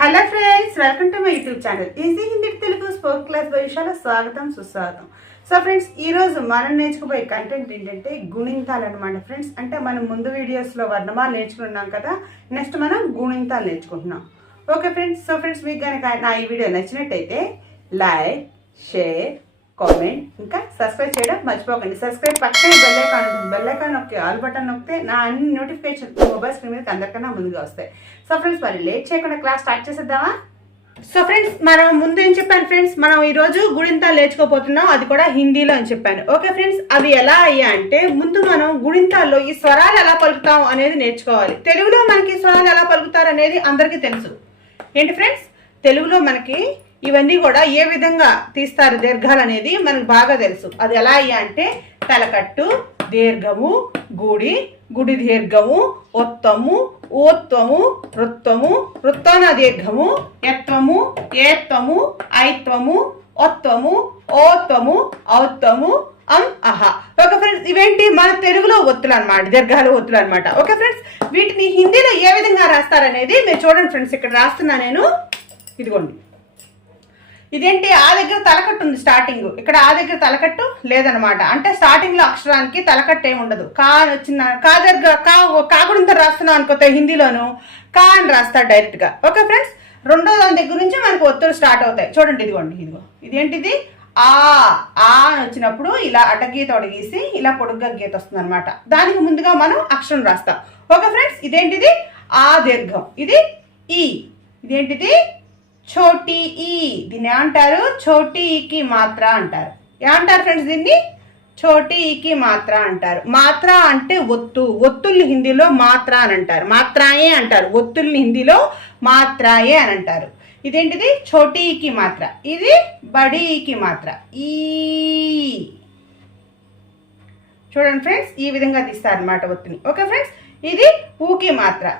Hello friends welcome to my YouTube channel. Easy Hindi Telugu spoken class భవిష్యాల స్వాగతం సుస్వాగతం. So friends ఈరోజు మనం నేర్చుకోబోయే content ఏంటంటే గుణింతాలు అనమాట ఫ్రెండ్స్. అంటే మనం ముందు వీడియోస్లో వర్ణమాలు నేర్చుకున్నాం కదా నెక్స్ట్ మనం గుణింతాలు నేర్చుకుంటున్నాం. ఓకే ఫ్రెండ్స్ సో ఫ్రెండ్స్ మీకు కనుక నా ఈ వీడియో నచ్చినట్టయితే లైక్ షేర్ కామెంట్ ఇంకా సబ్స్క్రైబ్ చేయడం మర్చిపోకండి. సబ్స్క్రైబ్ పక్కనే బెల్లైకాన్ ఉంటుంది బెల్లైకాన్ నొక్కి ఆల్ బటన్ నొక్కితే నా అన్ని నోటిఫికేషన్ మొబైల్ స్క్రీన్ మీద అందరికన్నా ముందుగా వస్తాయి. సో ఫ్రెండ్స్ మరి లేట్ చేయకుండా క్లాస్ స్టార్ట్ చేసేద్దామా? సో ఫ్రెండ్స్ మనం ముందు ఏం చెప్పాను ఫ్రెండ్స్ మనం ఈరోజు గుడింత లేచుకోపోతున్నాం అది కూడా హిందీలో అని చెప్పాను. ఓకే ఫ్రెండ్స్ అవి ఎలా అయ్యా అంటే ముందు మనం గుడింతాల్లో ఈ స్వరాలు ఎలా పలుకుతాం అనేది నేర్చుకోవాలి. తెలుగులో మనకి స్వరాలు ఎలా పలుకుతారు అనేది అందరికీ తెలుసు. ఏంటి ఫ్రెండ్స్ తెలుగులో మనకి ఇవన్నీ కూడా ఏ విధంగా తీస్తారు దీర్ఘాలు అనేది మనకు బాగా తెలుసు. అది ఎలా అయ్యా అంటే తలకట్టు దీర్ఘము గుడి గుడి దీర్ఘము ఒత్తము ఓత్వము వృత్తము వృత్తాన దీర్ఘము ఎత్వము ఏత్వము ఐత్వము ఒత్వము ఓత్వము ఔత్వము అం అహ. ఓకే ఫ్రెండ్స్ ఇవేంటి? మన తెలుగులో ఒత్తులు అనమాట దీర్ఘాలు ఒత్తులు అనమాట ఓకే ఫ్రెండ్స్ వీటిని హిందీలో ఏ విధంగా రాస్తారనేది మీరు చూడండి ఫ్రెండ్స్ ఇక్కడ రాస్తున్నా నేను. ఇదిగోండి. ఇదేంటి? ఆ దగ్గర తలకట్టు ఉంది స్టార్టింగ్ ఇక్కడ ఆ దగ్గర తలకట్టు లేదనమాట. అంటే స్టార్టింగ్లో అక్షరానికి తలకట్టు ఏమి ఉండదు. కా అని వచ్చిన కా దగ్గర కా కాకుడంతో రాస్తున్నాం అనుకోతే హిందీలోను? కా అని రాస్తాడు డైరెక్ట్గా. ఓకే ఫ్రెండ్స్ రెండో దాని దగ్గర నుంచి మనకు ఒత్తులు స్టార్ట్ అవుతాయి. చూడండి ఇదిగోండి ఇదిగో. ఇదేంటిది? ఆ ఆ అని వచ్చినప్పుడు ఇలా అటగీత ఒడిగేసి ఇలా పొడుగ్గా గీత వస్తుంది అనమాట దానికి ముందుగా మనం అక్షరం రాస్తాం. ఓకే ఫ్రెండ్స్ ఇదేంటిది? ఆ దీర్ఘం. ఇది ఈ. ఇదేంటిది? చోటీ ఈ. దీన్ని ఏమంటారు? చోటీ ఈకి మాత్ర అంటారు. ఏమంటారు ఫ్రెండ్స్ దీన్ని? చోటీ ఈకి మాత్ర అంటారు. మాత్ర అంటే ఒత్తు. ఒత్తుల్ని హిందీలో మాత్ర అని అంటారు. మాత్రాయే అంటారు. ఒత్తుల్ని హిందీలో మాత్రాయే అని అంటారు. ఇదేంటిది? చోటీ మాత్ర. ఇది బడి ఈకి మాత్ర. ఈ. చూడండి ఫ్రెండ్స్ ఈ విధంగా తీస్తారు అనమాట ఒత్తుని. ఓకే ఫ్రెండ్స్ ఇది ఊకి మాత్ర.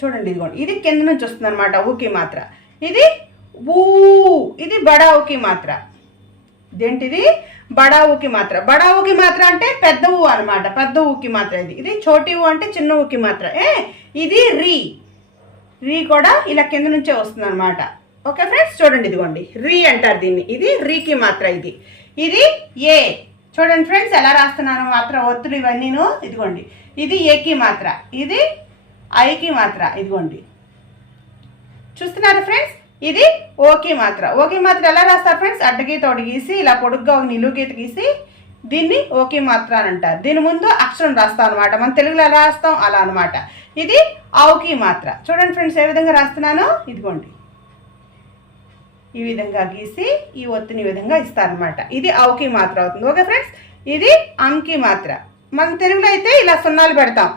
చూడండి ఇదిగోండి. ఇది కింద నుంచి వస్తుంది అనమాట ఊకి మాత్ర. ఇది ఊ ఇది బడా ఊకి మాత్ర. ఇదేంటిది? బడా ఊకి మాత్ర. బడా ఊకి మాత్ర అంటే పెద్ద ఊ అనమాట పెద్ద ఊకి మాత్ర ఇది. ఇది చోటి ఊ అంటే చిన్న ఊకి మాత్ర. ఏ? ఇది రీ. రీ కూడా ఇలా కింద నుంచే వస్తుంది అనమాట ఓకే ఫ్రెండ్స్? చూడండి ఇదిగోండి. రీ అంటారు దీన్ని. ఇది రీకి మాత్ర ఇది. ఇది ఏ? చూడండి ఫ్రెండ్స్ ఎలా రాస్తున్నాను మాత్ర ఒత్తులు ఇవన్నీను. ఇదిగోండి. ఇది ఏకి మాత్ర. ఇది ఐకి మాత్ర ఇదిగోండి. చూస్తున్నారా ఫ్రెండ్స్? ఇది ఓకే మాత్ర. ఓకే మాత్ర ఎలా రాస్తారు ఫ్రెండ్స్? అడ్డగీత ఒకటి గీసి ఇలా పొడుగ్గా ఒక నిలువు గీత గీసి దీన్ని ఓకే మాత్ర అని అంటారు. దీని ముందు అక్షరం రాస్తాం అనమాట మన తెలుగులో ఎలా రాస్తాం? అలా అనమాట ఇది ఔకి మాత్ర. చూడండి ఫ్రెండ్స్ ఏ విధంగా రాస్తున్నానో? ఇదిగోండి. ఈ విధంగా గీసి ఈ ఒత్తిని విధంగా ఇస్తారనమాట ఇది ఔకి మాత్ర అవుతుంది. Okay friends? ఇది అంకి మాత్ర. మన తెలుగులో అయితే ఇలా సున్నాలు పెడతాం.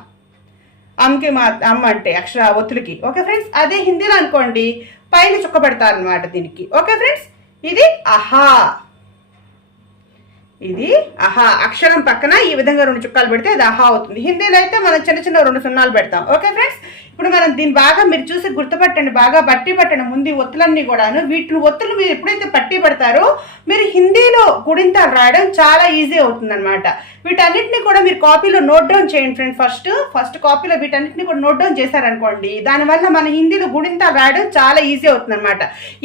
అమ్మకి మా అమ్మ అంటే అక్షర ఒత్తులకి. Okay friends? అదే హిందీలో అనుకోండి పైన చుక్క పెడతారు అనమాట దీనికి. Okay friends? ఇది అహా. ఇది అహా. అక్షరం పక్కన ఈ విధంగా రెండు చుక్కాలు పెడితే అది అహా అవుతుంది. హిందీలో అయితే మనం చిన్న చిన్న రెండు సున్నాలు పెడతాం. Okay friends? ఇప్పుడు మనం దీన్ని బాగా మీరు చూసి గుర్తుపట్టండి బాగా బట్టి పట్టండి ముందు ఒత్తులన్నీ కూడాను. వీటిని ఒత్తులు మీరు ఎప్పుడైతే పట్టి పడతారో మీరు హిందీలో గుడింత రాయడం చాలా ఈజీ అవుతుంది అనమాట వీటన్నిటిని కూడా మీరు కాపీలో నోట్ డౌన్ చేయండి ఫ్రెండ్ ఫస్ట్ ఫస్ట్ కాపీలో వీటన్నిటిని కూడా నోట్ డౌన్ చేశారనుకోండి దానివల్ల మన హిందీలో గుడింతాలు రాయడం చాలా ఈజీ అవుతుంది అనమాట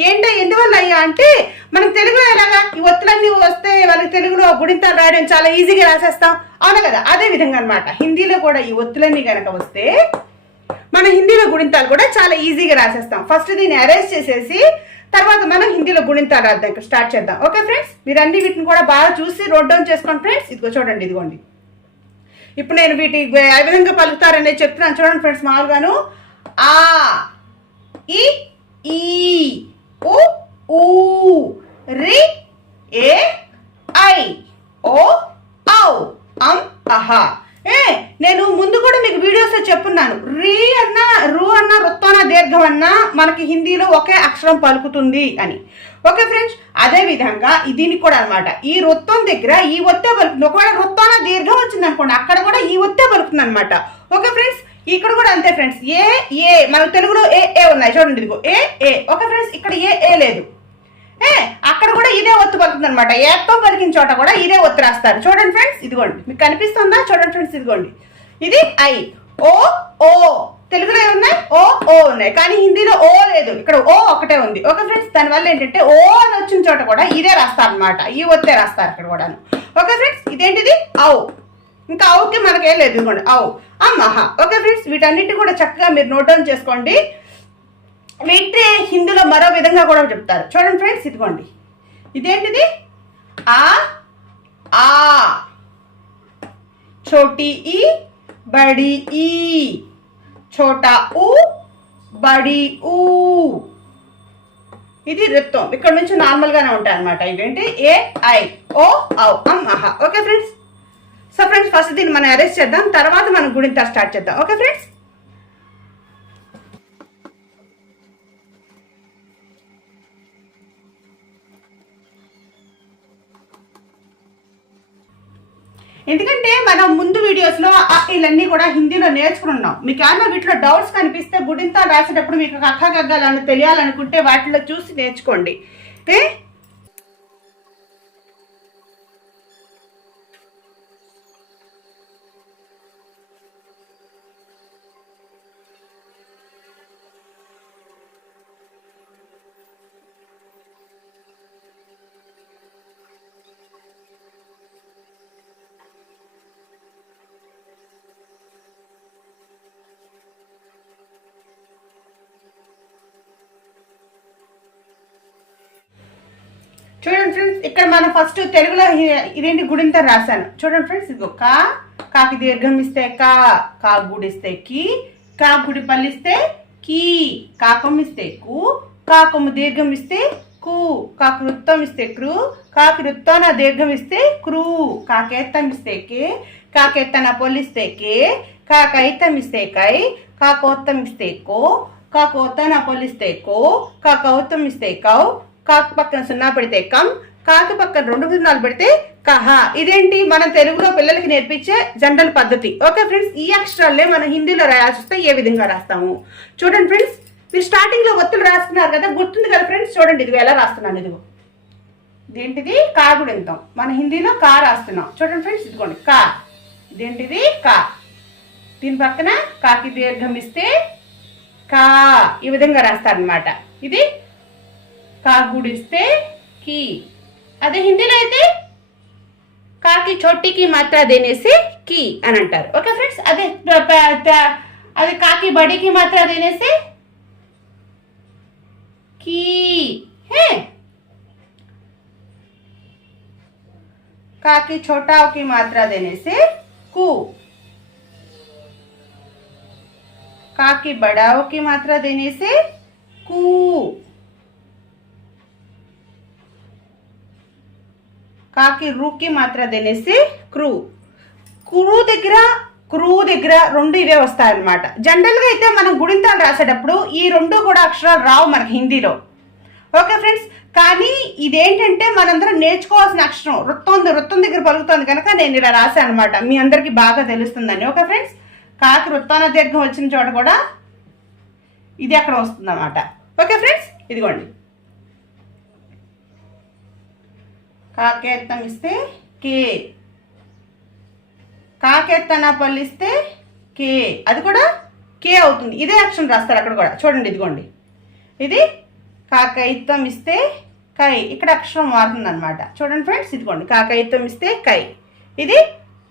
ఏంటో ఎందువల్ల అయ్యా అంటే మనం తెలుగులో ఎలాగా? ఈ ఒత్తులన్నీ వస్తే వాళ్ళకి తెలుగులో గుడింతాలు రాయడం చాలా ఈజీగా రాసేస్తాం. అవును కదా? అదే విధంగా అనమాట హిందీలో కూడా ఈ ఒత్తులన్నీ కనుక వస్తే మనం హిందీలో గుణింతాలు కూడా చాలా ఈజీగా రాసేస్తాం. ఫస్ట్ దీన్ని అరేంజ్ చేసేసి తర్వాత మనం హిందీలో గుణింతాలు రాద్దాం. స్టార్ట్ చేద్దాం. ఓకే ఫ్రెండ్స్ మీరు అన్ని వీటిని కూడా బాగా చూసి నోట్ డౌన్ చేసుకోండి ఫ్రెండ్స్ ఇదిగో చూడండి ఇదిగోండి. ఇప్పుడు నేను వీటి ఏ విధంగా పలుకుతారనేది చెప్తున్నాను. చూడండి ఫ్రెండ్స్ మామూలుగాను. ఆ ఈ ఈ ఉ ఊ రి ఏ ఐ ఓ ఔ అం అహా ఏ నేను ముందు కూడా మీకు వీడియోస్లో చెప్పున్నాను రీ అన్న రు అన్న వృత్తాన దీర్ఘం అన్న మనకి హిందీలో ఒకే అక్షరం పలుకుతుంది అని. Okay friends? అదే విధంగా దీనికి కూడా అనమాట ఈ వృత్తం దగ్గర ఈ ఒత్తే పలుకుతుంది. ఒకవేళ వృత్తాన దీర్ఘం వచ్చింది అనుకోండి అక్కడ కూడా ఈ ఒత్తే పలుకుతుంది అనమాట ఓకే ఫ్రెండ్స్? ఇక్కడ కూడా అంతే ఫ్రెండ్స్. ఏ ఏ మనకు తెలుగులో ఏ ఏ ఉన్నాయి చూడండి ఇదిగో. ఏ ఏ. Okay friends? ఇక్కడ ఏ ఏ లేదు. ఏ అక్కడ కూడా ఇదే ఒత్తు పలుకుతుంది అనమాట ఏతో పలికిన చోట కూడా ఇదే ఒత్తు రాస్తారు. చూడండి ఫ్రెండ్స్ ఇదిగోండి. మీకు కనిపిస్తుందా? చూడండి ఫ్రెండ్స్ ఇదిగోండి. ఇది ఐ. ఓ ఓ. తెలుగులో ఉన్నాయి ఓ ఓ ఉన్నాయి. కానీ హిందీలో ఓ లేదు. ఇక్కడ ఓ ఒకటే ఉంది. Okay friends? దాని వల్ల ఏంటంటే ఓ అని వచ్చిన చోట కూడా ఇదే రాస్తారనమాట ఈ ఒత్తే రాస్తారు ఇక్కడ కూడా ఒక ఫ్రెండ్స్? ఇదేంటిది? ఔ. ఇంకా అవుకి ఏం లేదు ఇదిగోండి. అవు అమ్మహ. ఒక ఫ్రెండ్స్? వీటన్నిటి కూడా చక్కగా మీరు నోట్ డౌన్ చేసుకోండి. వీటి హిందీలో మరో విధంగా కూడా చెప్తారు. చూడండి ఫ్రెండ్స్ ఇదిగోండి. ఇదేంటిది? ఆ ఆ. చోటి ఈ బడి ఈ. छोटा ఊ బడి ఊ. ఇది వృత్తం. ఇక్కడ నుంచి నార్మల్గానే ఉంటాయి అనమాట ఇవేంటి? ఏ ఐ ఓ ఔ అమ్ అహ. Okay friends so friends first దీన్ని మనం అరెస్ట్ చేద్దాం. తర్వాత మనం గుడింత స్టార్ట్ చేద్దాం. ఓకే ఫ్రెండ్స్ ఎందుకంటే మనం ముందు వీడియోస్లో వీళ్ళన్నీ కూడా హిందీలో నేర్చుకున్నాం మీకు ఏమన్నా వీటిలో డౌట్స్ కనిపిస్తే గుడింతా రాసేటప్పుడు మీకు కక్క గగ్గాలను తెలియాలనుకుంటే వాటిలో చూసి నేర్చుకోండి. ఏ? చూడండి ఫ్రెండ్స్ ఇక్కడ మనం ఫస్ట్ తెలుగులో ఇదేంటి గుడింత రాశాను. చూడండి ఫ్రెండ్స్ ఇది కా కాకి దీర్ఘం ఇస్తే కా కా గుడిస్తే కి కా గుడి పల్లిస్తే కీ కాకం ఇస్తే కు కాకము దీర్ఘం ఇస్తే కు కాకు వృత్తం ఇస్తే క్రు కాకి వృత్తాన దీర్ఘం ఇస్తే క్రూ కాకేత్తం ఇస్తే కే కాకేత్తన పొలిస్తే కే కాకైతం ఇస్తే కై కాకోత్తం ఇస్తే కో కాకోత్తన పొలిస్తే కో కాకౌత్తం ఇస్తే కౌ కాకు పక్కన సున్నా పెడితే కం కాకి పక్కన రెండు సున్నాలు పెడితే కహ. ఇదేంటి? మనం తెలుగులో పిల్లలకి నేర్పించే జనరల్ పద్ధతి. ఓకే ఫ్రెండ్స్ ఈ అక్షరాలే మనం హిందీలో రాయాల్సి వస్తే ఏ విధంగా రాస్తాము? చూడండి ఫ్రెండ్స్ మీరు స్టార్టింగ్లో ఒత్తులు రాస్తున్నారు కదా గుర్తుంది కదా ఫ్రెండ్స్? చూడండి ఇది ఎలా రాస్తున్నాను ఇదిగో. ఇదేంటిది? కా గుడింతం మన హిందీలో కా రాస్తున్నాం. చూడండి ఫ్రెండ్స్ ఇదిగోండి కా. ఇదేంటిది? కా. దీని పక్కన కాకి దీర్ఘం ఇస్తే కా. ఈ విధంగా రాస్తారనమాట ఇది కా గుడిస్తే కి అదే హిందీలో అయితే కాకి చోటికి మాత్ర దేనేసి కి అని అంటారు ఓకే ఫ్రెండ్స్ అదే ప- ప- త- అదే కాకి బడికి మాత్ర దేనేసి की है का की छोटा की मात्रा देने से कु का की बड़ाओ की मात्रा देने से कु కాకి రూకి మాత్ర తెలిసి క్రూ. క్రూ దగ్గర క్రూ దగ్గర రెండు ఇవే వస్తాయన్నమాట. జనరల్గా అయితే మనం గుడింతాలు రాసేటప్పుడు ఈ రెండు కూడా అక్షరాలు రావు మనకి హిందీలో. Okay friends? కానీ ఇదేంటంటే మనందరం నేర్చుకోవాల్సిన అక్షరం. వృత్తం వృత్తం దగ్గర పలుకుతుంది కనుక నేను ఇలా రాశాను అనమాట మీ అందరికీ బాగా తెలుస్తుందని. Okay friends? కాకి వృత్తాన దీర్ఘం వచ్చిన చోట కూడా ఇది అక్కడ వస్తుందన్నమాట. Okay friends? ఇదిగోండి. కాకేత్తం ఇస్తే కే. కాకెత్తన పల్లిస్తే కే. అది కూడా కే అవుతుంది. ఇదే అక్షరం రాస్తారు అక్కడ కూడా. చూడండి ఇదిగోండి. ఇది కాకైత్వం ఇస్తే కై. ఇక్కడ అక్షరం మారుతుంది అనమాట చూడండి ఫ్రెండ్స్ ఇదిగోండి. కాకైత్వం ఇస్తే కై. ఇది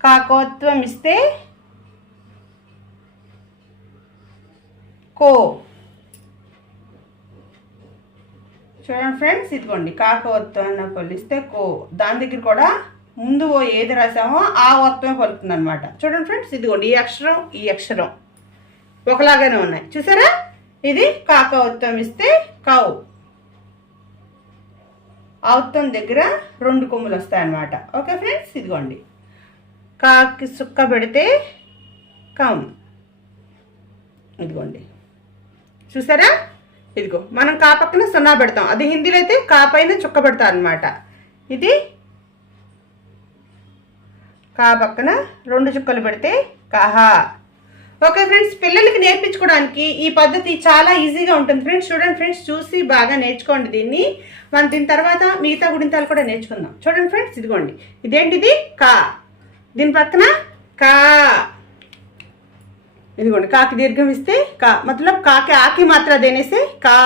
కాకోత్వం ఇస్తే కో. చూడండి ఫ్రెండ్స్ ఇదిగోండి కాక కాకవత్వం పలిస్తే కో దాని దగ్గర కూడా ముందు ఓ ఏది రాసామో ఆ ఒత్తమే పలుకుతుంది అనమాట చూడండి ఫ్రెండ్స్ ఇదిగోండి ఈ అక్షరం ఈ అక్షరం ఒకలాగానే ఉన్నాయి. చూసారా? ఇది కాక కాకవత్వం ఇస్తే కావు ఆ ఆవత్వం దగ్గర రెండు కొమ్ములు వస్తాయన్నమాట. ఓకే ఫ్రెండ్స్ ఇదిగోండి. కాకి సుక్క పెడితే కావు ఇదిగోండి. చూసారా? ఇదిగో మనం కా పక్కన సున్నా పెడతాం. అది హిందీలో అయితే కా పైన చుక్క పెడతాం అనమాట ఇది కా పక్కన రెండు చుక్కలు పెడితే కహా ఓకే ఫ్రెండ్స్ పిల్లలకి నేర్పించుకోవడానికి ఈ పద్ధతి చాలా ఈజీగా ఉంటుంది. ఫ్రెండ్స్ చూడండి ఫ్రెండ్స్ చూసి బాగా నేర్చుకోండి దీన్ని. మనం దీని తర్వాత మిగతా గుడింతాలు కూడా నేర్చుకుందాం. చూడండి ఫ్రెండ్స్ ఇదిగోండి. ఇదేంటిది? కా. దీని పక్కన కా. ఇదిగోండి కాకి దీర్ఘం ఇస్తే కా మతలబ్ కాకి ఆకి మాత్ర देने से का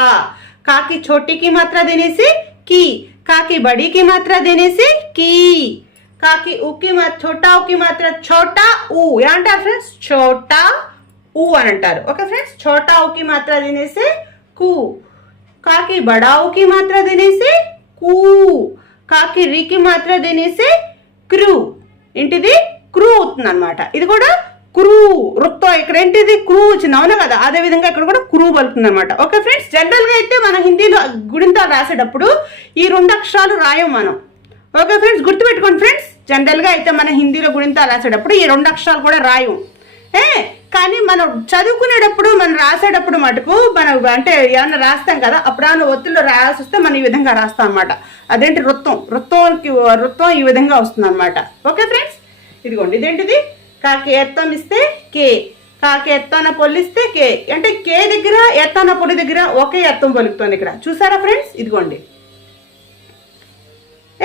కాకి छोटी की मात्रा देने से की కాకి बड़ी की मात्रा देने से की కాకి ఉకి మా ఛోటా ఉకి మాత్ర ఛోటా ఊ ఏమంటారు ఫ్రెండ్స్ ఛోటా ఊ అని అంటారు ఓకే ఫ్రెండ్స్ ఛోటా ఉకి మాత్ర देने से కు కాకి బడా ఉకి మాత్ర देने से కూ కాకి రీకి మాత్ర देने से క్రూ ఏంటిది క్రూ అవుతుంది అనమాట ఇది కూడా క్రూ వృత్తం ఇక్కడ ఏంటిది క్రూ వచ్చింది అవునా కదా. అదే విధంగా ఇక్కడ కూడా క్రూ పలుకుతుంది అనమాట ఓకే ఫ్రెండ్స్ జనరల్గా అయితే మన హిందీలో గుడింతా రాసేటప్పుడు ఈ రెండు అక్షరాలు రాయం మనం. ఓకే ఫ్రెండ్స్ గుర్తుపెట్టుకోండి ఫ్రెండ్స్ జనరల్గా అయితే మన హిందీలో గుడింతా రాసేటప్పుడు ఈ రెండు అక్షరాలు కూడా రాయం. ఏ కానీ మనం చదువుకునేటప్పుడు మనం రాసేటప్పుడు మటుకు మనం అంటే ఏమన్నా రాస్తాం కదా అప్పుడు ఏమన్నా ఒత్తుల్లో రాయాల్సి వస్తే మనం ఈ విధంగా రాస్తాం అనమాట అదేంటి వృత్తం? వృత్తంకి వృత్తం ఈ విధంగా వస్తుంది అనమాట ఓకే ఫ్రెండ్స్ ఇదిగోండి ఇదేంటిది? కాకి ఎత్తం ఇస్తే కే. కాకి ఎత్తాన పొల్లిస్తే కే. అంటే కే దగ్గర ఎత్తాన పొడి దగ్గర ఒకే ఎత్తం పొలుకుతుంది ఇక్కడ. చూసారా ఫ్రెండ్స్? ఇదిగోండి.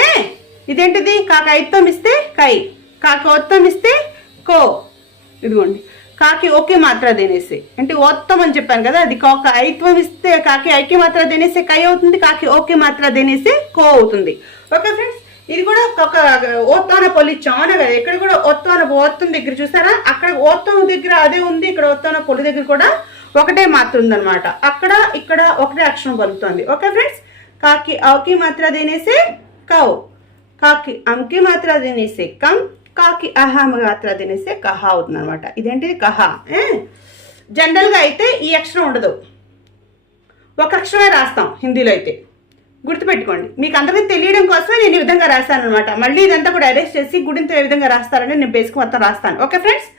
ఏ ఇదేంటిది? కాకి ఐత్తం ఇస్తే కై. కాకి ఒత్తం ఇస్తే కో. ఇదిగోండి. కాకి ఓకే మాత్ర తినేసి. అంటే ఒత్తం అని చెప్పాను కదా అది కాక ఐత్వం ఇస్తే కాకి ఐక్య మాత్ర తినేసి కై అవుతుంది కాకి ఓకే మాత్ర తినేసి కో అవుతుంది. Okay friends? ఇది కూడా ఒక ఓత్తాన పొలిచ్చాం చాలా కదా. ఇక్కడ కూడా ఓత్తాన ఓత్తం దగ్గర చూసారా? అక్కడ ఓత్తం దగ్గర అదే ఉంది ఇక్కడ ఓత్తాన పొలి దగ్గర కూడా ఒకటే మాత్ర ఉందన్నమాట. అక్కడ ఇక్కడ ఒకటే అక్షరం పలుకుతుంది. Okay friends? కాకి అవుకి మాత్ర తినేసే కౌ. కాకి అంకి మాత్ర తినేసి కం. కాకి అహ మాత్ర తినేసే కహా అవుతుంది అనమాట ఇదేంటిది కహా? జనరల్గా అయితే ఈ అక్షరం ఉండదు. ఒక అక్షరమే రాస్తాం హిందీలో అయితే. గుర్తుపెట్టుకోండి. మీకు అందరికీ తెలియడం కోసమే నేను ఈ విధంగా రాస్తాను అనమాట మళ్ళీ ఇదంతా కూడా అరెస్ట్ చేసి గుడింతో ఏ విధంగా రాస్తారని నేను బేసిక్ మొత్తం రాస్తాను. ఓకే ఫ్రెండ్స్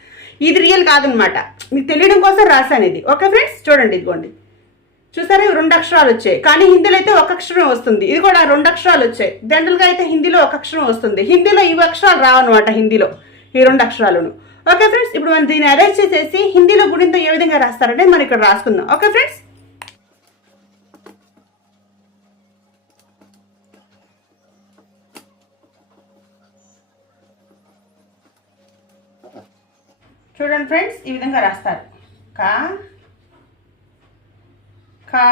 ఇది రియల్ కాదనమాట మీకు తెలియడం కోసం రాశాను ఇది. ఓకే ఫ్రెండ్స్ చూడండి ఇదిగోండి. చూసారా? రెండు అక్షరాలు వచ్చాయి. కానీ హిందీలో అయితే ఒక అక్షరం వస్తుంది. ఇది కూడా రెండు అక్షరాలు వచ్చాయి. జనరల్గా అయితే హిందీలో ఒక అక్షరం వస్తుంది. హిందీలో ఇవి అక్షరాలు రావన్నమాట హిందీలో. ఈ రెండు అక్షరాలను. ఓకే ఫ్రెండ్స్ ఇప్పుడు మనం దీన్ని అరేంజ్ చేసేసి హిందీలో గుడింతో ఏ విధంగా రాస్తారంటే మనం ఇక్కడ రాసుకుందాం. ఓకే ఫ్రెండ్స్ చూడండి ఫ్రెండ్స్ ఈ విధంగా రాస్తారు. కా కా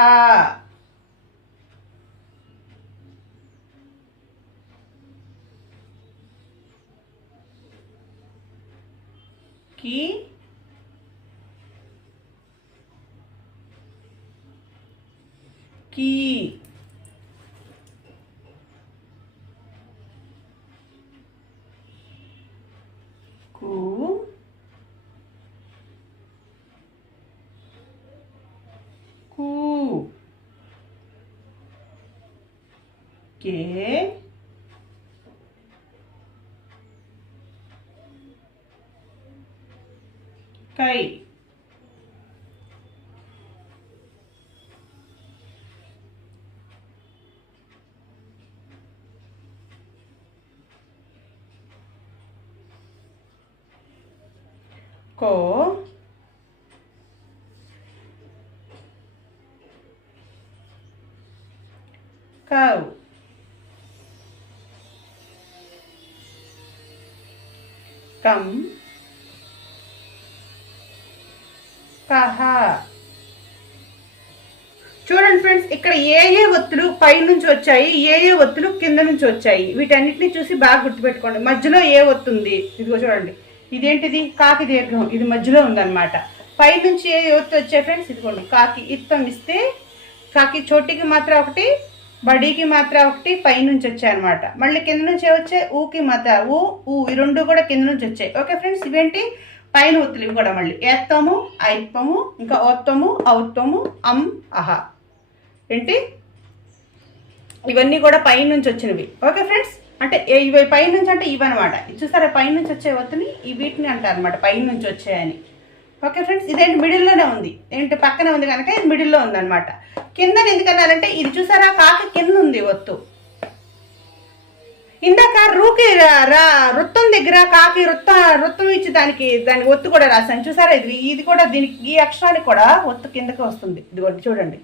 కి కీ కు కు కే కై కం కహ. చూడండి ఫ్రెండ్స్ ఇక్కడ ఏ ఏ ఒత్తులు పై నుంచి వచ్చాయి ఏ ఏ ఒత్తులు కింద నుంచి వచ్చాయి వీటన్నిటిని చూసి బాగా గుర్తుపెట్టుకోండి. మధ్యలో ఏ ఒత్తు ఉంది? ఇదిగో చూడండి. ఇదేంటిది? కాకి దీర్ఘం. ఇది మధ్యలో ఉందన్నమాట. పై నుంచి ఏ ఒత్తు వచ్చాయి ఫ్రెండ్స్? ఇదిగోండి. కాకి ఇత్తం ఇస్తే కాకి చోటికి మాత్రం ఒకటి బడీకి మాత్రం ఒకటి పైనుంచి వచ్చాయి అనమాట మళ్ళీ కింద నుంచి వచ్చే ఊకి మాత్ర ఊ ఊ ఈ రెండు కూడా కింద నుంచి వచ్చాయి. ఓకే ఫ్రెండ్స్ ఇవేంటి? పైన ఒత్తులు ఇవి కూడా మళ్ళీ. ఏత్తము ఐత్తము ఇంకా ఓత్తము ఔత్తము అం అహ. ఏంటి? ఇవన్నీ కూడా పైనుంచి వచ్చినవి. Okay friends? అంటే ఇవి పైనుంచి అంటే ఇవన్నమాట. చూసారా? పైనుంచి వచ్చే ఒత్తిని ఈ వీటిని అంటారు అనమాట పైనుంచి వచ్చాయని. ఓకే ఫ్రెండ్స్ ఇదేంటి మిడిల్లోనే ఉంది. ఏంటి పక్కనే ఉంది కనుక ఇది మిడిల్లో ఉంది అనమాట కింద ఎందుకన్నారంటే ఇది చూసారా? కాకి కింద ఉంది ఒత్తు. ఇందాక రూకి రా- వృత్తం దగ్గర కాకి వృత్త వృత్తం ఇచ్చి దానికి దానికి ఒత్తు కూడా రాశాను. చూసారా? ఇది ఇది కూడా దీనికి ఈ అక్షరానికి కూడా ఒత్తు కిందకి వస్తుంది. ఇది చూడండి.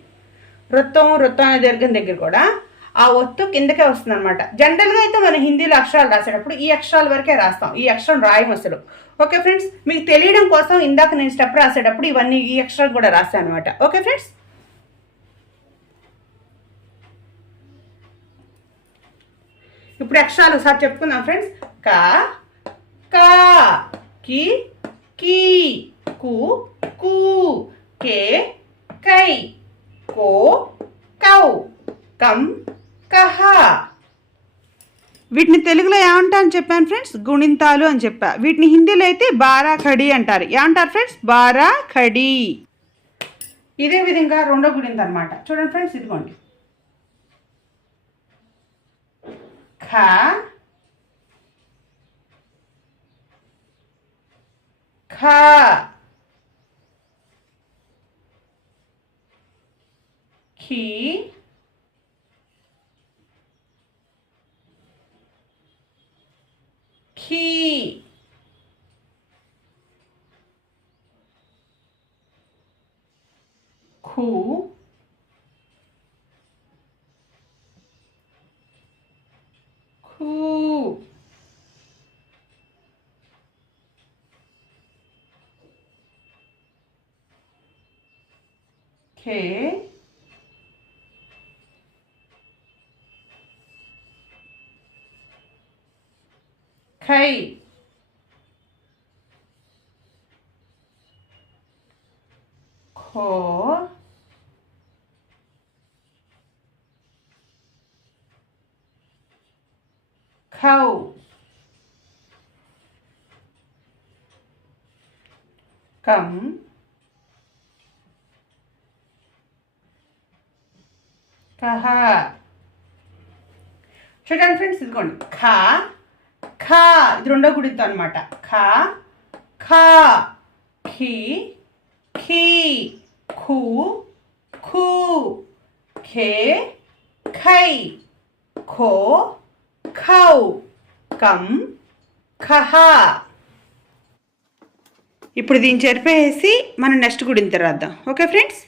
వృత్తం వృత్తం అనే దగ్గర కూడా ఆ ఒత్తు కిందకే వస్తుంది అనమాట జనరల్గా అయితే మనం హిందీలో అక్షరాలు రాసేటప్పుడు ఈ అక్షరాల వరకే రాస్తాం. ఈ అక్షరం రాయం అసలు ఓకే ఫ్రెండ్స్ మీకు తెలియడం కోసం ఇందాక నేను స్టెప్ రాసేటప్పుడు ఇవన్నీ ఈ అక్షరాలు కూడా రాస్తాను అనమాట ఓకే ఫ్రెండ్స్ ఇప్పుడు అక్షరాలు ఒకసారి చెప్పుకుందాం ఫ్రెండ్స్ క కా కి కీ కు కు కే కై కో కౌ కం కహ. వీటిని తెలుగులో ఏమంటా అని చెప్పాను ఫ్రెండ్స్? గుణింతాలు అని చెప్పా. వీటిని హిందీలో అయితే బారా ఖడి అంటారు. ఏమంటారు ఫ్రెండ్స్? బారా ఖడి ఇదే విధంగా రెండో గుణింత అనమాట చూడండి ఫ్రెండ్స్ ఇదిగోండి. ఖ ఖ ఖీ he who who can ఖీ ఖు ఖూ ఖే ఖై kho ఖౌ కం కహ చూడండి ఫ్రెండ్స్ ఇదిగోండి ఖా ఖా ఇది రెండో గుడితో అనమాట ఖా ఖా ఖీ ఖీ ఖూ ఖూ ఖే ఖై ఖో ఖౌ కం ఖహ. ఇప్పుడు దీన్ని చెరిపేసి మనం నెక్స్ట్ గుడింత రాద్దాం ఓకే ఫ్రెండ్స్?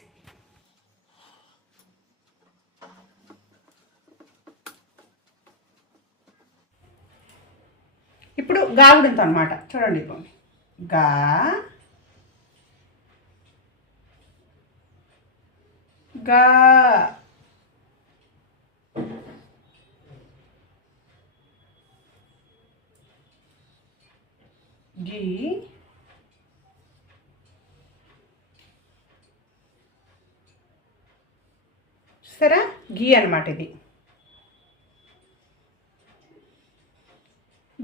ఇప్పుడు గాగుడింత అనమాట చూడండి ఇప్పుడు గా గా. గి. సరే గీ అనమాట ఇది.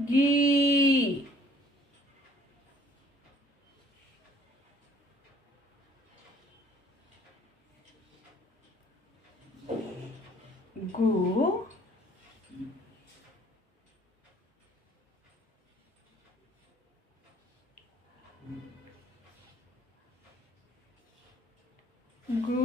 గీ గు గు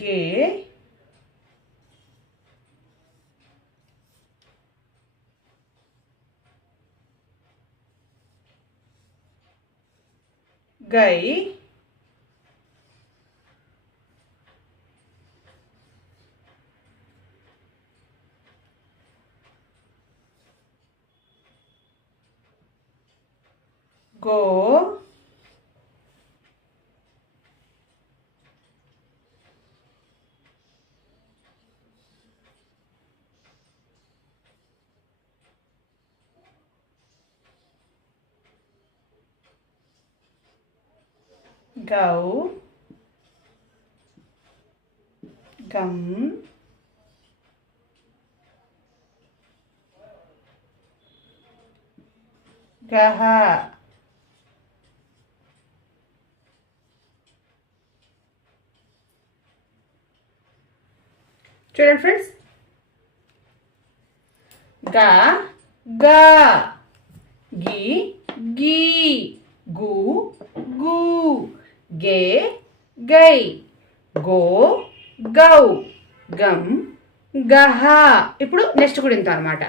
గే గై go. Gum. Gaha. Student friends ga. Ga. Gi. Gi. Gu. Gu. గే గై గో గౌ గం గహ. ఇప్పుడు నెక్స్ట్ కూడా ఇంత అనమాట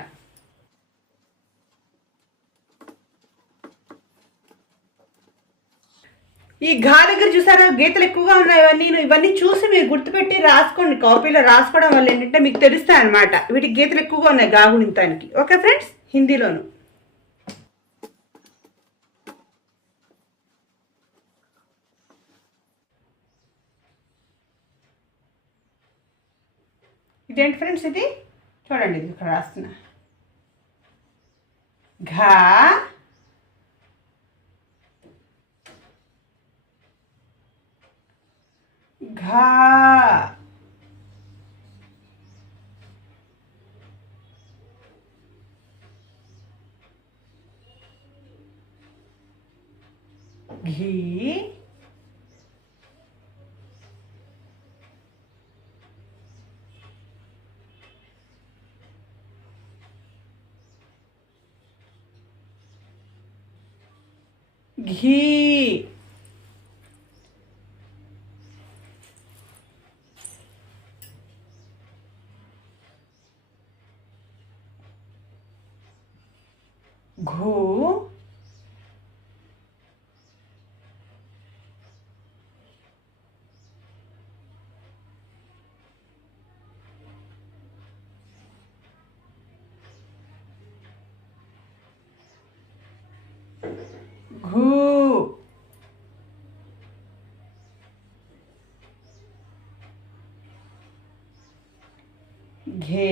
ఈ ఘా దగ్గర చూసారా? గీతలు ఎక్కువగా ఉన్నాయి ఇవన్నీ. ఇవన్నీ చూసి మీరు గుర్తుపెట్టి రాసుకోండి. కాపీలో రాసుకోవడం వల్ల ఏంటంటే మీకు తెలుస్తాయి అనమాట వీటికి గీతలు ఎక్కువగా ఉన్నాయి గాగునింతానికి ఓకే ఫ్రెండ్స్ హిందీలోను. ఇదేంటి ఫ్రెండ్స్ ఇది? చూడండి ఇది ఇక్కడ రాస్తున్నా. ఘా ఘా. घी घू। घू। घे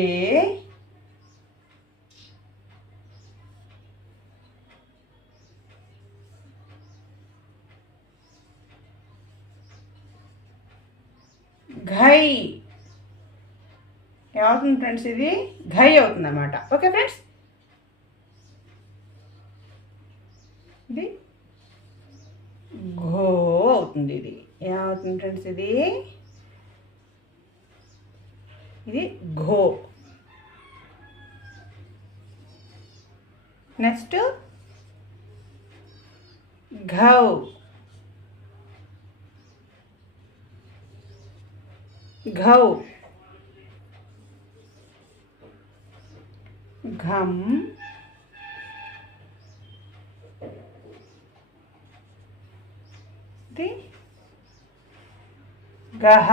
ఘై. ఏమవుతుంది ఫ్రెండ్స్ ఇది? ఘై అవుతుంది అన్నమాట ఓకే ఫ్రెండ్స్? ఇది ఘో అవుతుంది ఇది. ఏమవుతుంది ఫ్రెండ్స్ ఇది? ఇది ఘో. నెక్స్ట్ ఘౌ. ఘౌ. ఘమ్ ఇది గహ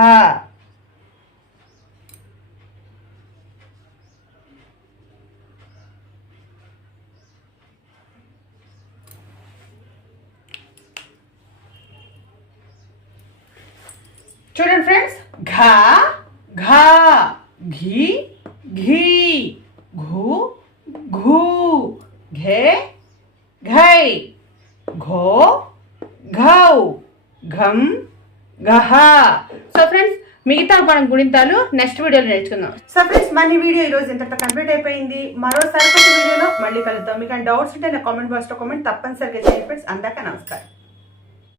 చూడండి ఘ ఘా ఘా ఘీ ఘీ ఘూ ఘూ ఘే ఘై ఘో ఘౌ ఘమ్ ఘహ. సో ఫ్రెండ్స్ మిగతా మనం గుణింతాలు నెక్స్ట్ వీడియోలో నేర్చుకుందాం. సో ఫ్రెండ్స్ మన ఈ వీడియో ఈరోజు ఇంతటితో కంప్లీట్ అయిపోయింది. మరోసారి కొత్త వీడియోలో మళ్ళీ కలుద్దాం. మీకు డౌట్స్ ఉంటే నా కామెంట్ బాక్స్లో కామెంట్ తప్పనిసరిగా చేయండి ఫ్రెండ్స్ అందాక నమస్కారం.